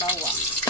找我。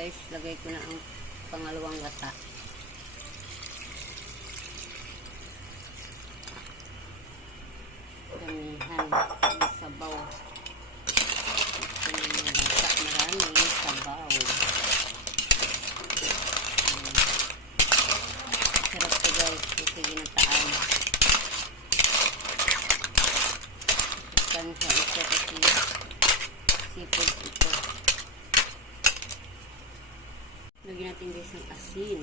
guys, lagay ko na ang pangalawang gata. Damihan ng sabaw. Ito yung gata, maraming sabaw. Sarap to guys, ginataan. Ito kasi seafood ito. Lagyan natin guys ng asin.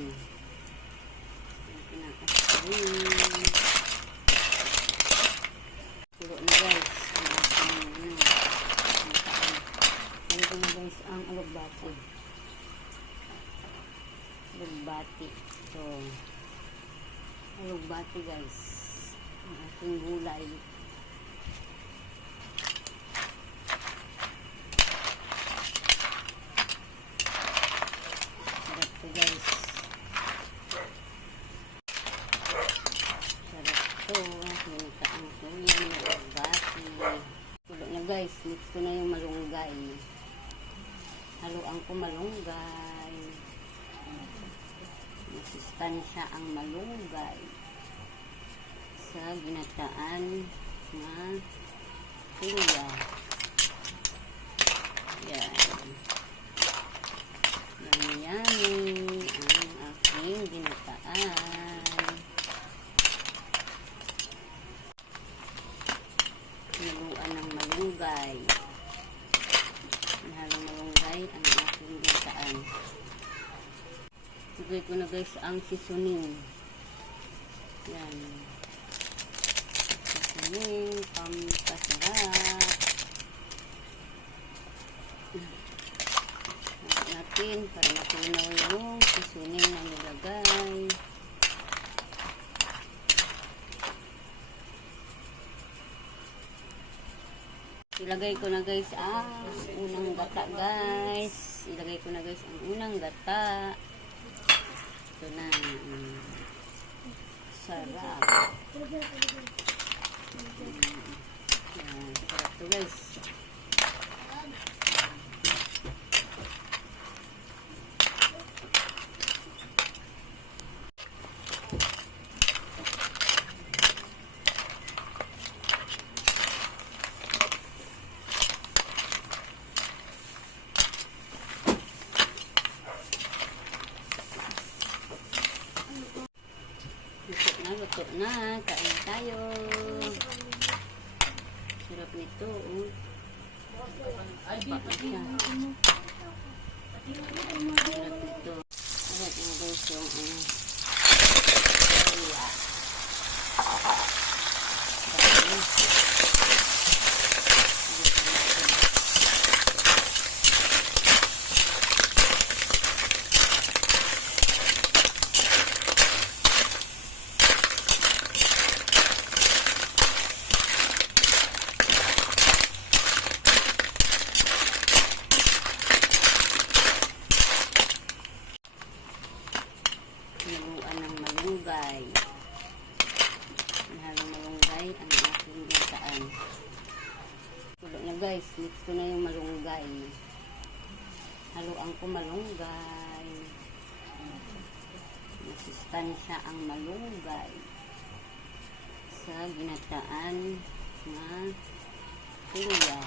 Lagyan ng asin. Puro na guys. Ang asin. Taan. Lagyan na guys ang alugbati. Alugbati. So, alugbati guys. Ang ating gulay. Sarap to guys. Sarap to. Mintaan ko yan. Nagabati. Tulo na guys. Mix ko na yung malunggay. Haluan ko malunggay. Masustansya ang malunggay. Sa ginataan na tuya. Yan. Yummy-yummy ang aking ginataan. Niluan ng malunggay. Nahalang malunggay ang aking ginataan. Lagay ko na guys ang seasoning. Yan. Seasoning, pampasarap. Natin para matunaw yung seasoning na nilagay. Ilagay ko na guys ang unang gata guys. Ilagay ko na guys ang unang gata. Ito na. mm, Sarap. Mm, sarap to guys. Luto na, luto na. Kain tayo. Sarap nito. Oh. Baka siya. Sarap nito. Sarap yung guys yung ano. Kaya. Dami. malunggay. Halong malunggay ang aking gataan. Kulo na guys, mix na yung malunggay. Haluan ko malunggay. Masustansya ang malunggay sa ginataan na tuya.